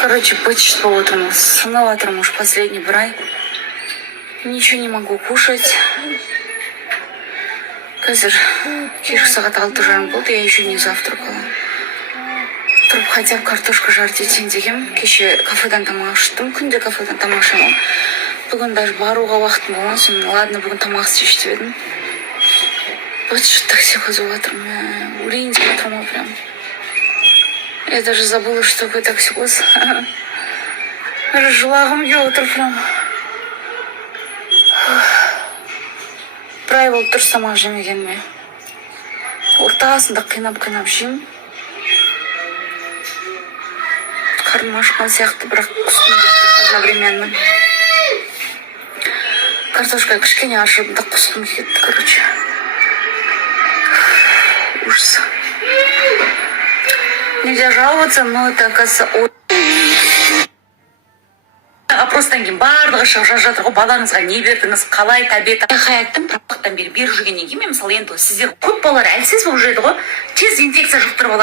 Короче, бычить по утрам. Сыныватырмын уж последний брай. Ничего не могу кушать. Қазір кешкі сағат 6:30 болды, я еще не завтракала. Тұрып хотя бы картошка жарить етейін дегем. Кеше кафедан тамақ іштім, күнде кафедан тамақ ішемін. Бүгін даже баруға уақытым болған соң, ладно, бүгін тамақ істейші деп едім. Вот что такси қозып жатырмын. Өлейін деп жатырмын прям. Я даже забыла, что такое токсикоз. Даже жылағым келіп отыр прям. бір ай болып дұрыс тамақ жемегеніме. Ортасында қинап жеймін. Қарным ашқан сияқты, бірақ құстым одновременно. Картошка кішкене ашып, да құстым кетті, короче. Ужас. Нельзя жаловаться, но это, оказывается, опростан кейін барлығы шығып жатыр ғой, балаңызға не бердіңіз, қалай тәбет. Хаяттың практықтан бері жүргеннен кейін, мен мысалы енді сіздер көп балалар әлсіз болып жүреді ғой, тез инфекция жұқтырып алады.